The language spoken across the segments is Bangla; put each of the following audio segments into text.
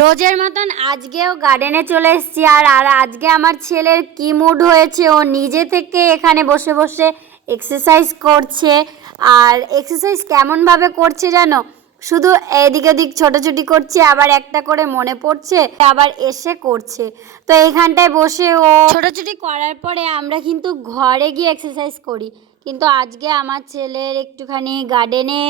রোজের মতন আজকেও গার্ডেনে চলে এসেছি। আর আজকে আমার ছেলের কি মুড হয়েছে, ও নিজে থেকে এখানে বসে বসে এক্সারসাইজ করছে। আর এক্সারসাইজ কেমনভাবে করছে জানো, শুধু এদিক ওদিক ছোটাছুটি করছে, আবার একটা করে মনে পড়ছে, আবার এসে করছে। তো এইখানটায় বসে ও ছোটাছুটি করার পরে আমরা কিন্তু ঘরে গিয়ে এক্সারসাইজ করি। কিন্তু আজকে আমার ছেলের একটুখানি গার্ডেনে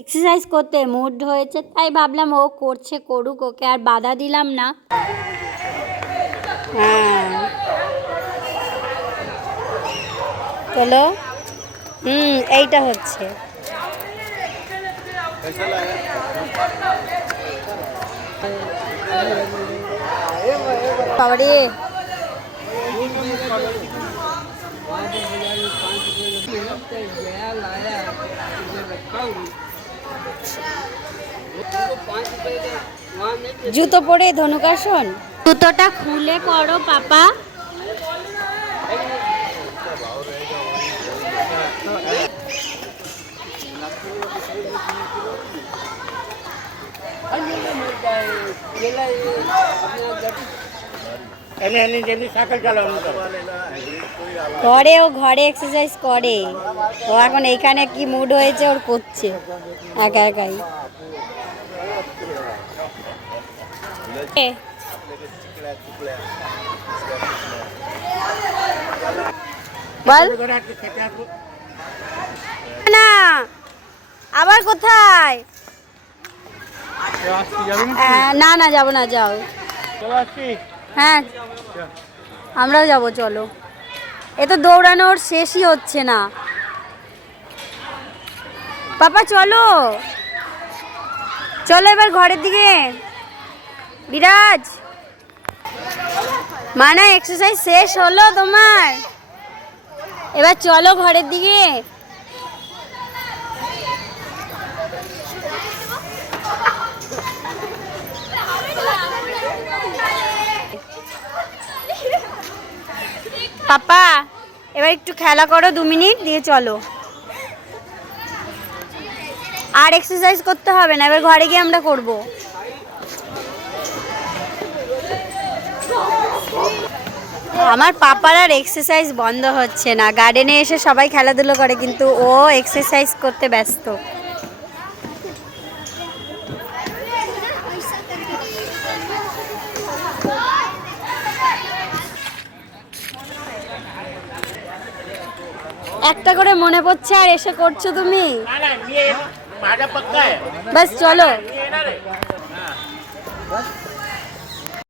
এক্সারসাইজ করতে মুড হয়েছে, তাই ভাবলাম ও করছে, করুক, ওকে আর বাধা দিলাম না। হ্যাঁ চলো। এইটা হচ্ছে বাবারে। জুতো পরে ধনুকাসন, জুতোটা খুলে করো পাপা। ঘরে ও ঘরে এক্সারসাইজ করে। ও এখন এইখানে কি মুড হয়েছে ওর, করছে একা একাই। বল না, আবার কোথায়? না না যাবো না, যাও। হ্যাঁ আমরাও যাবো, চলো। এ তো দৌড়ানোর শেষই হচ্ছে না। পাপা চলো চলো এবার ঘরের দিকে। বিরাজ মানা, এক্সারসাইজ শেষ হলো তোমার, এবার চলো ঘরের দিকে। পাপা এবার একটু খেলা করো 2 মিনিট, দিয়ে চলো। আর এক্সারসাইজ করতে হবে না, এবার ঘরে গিয়ে আমরা করব। আমার পাপার আর এক্সারসাইজ বন্ধ হচ্ছে না। গার্ডেনে এসে সবাই খেলাধুলো করে, কিন্তু ও এক্সারসাইজ করতে ব্যস্ত। একটা করে মনে পড়ছে আর এসে করছো তুমি। বাস চলো।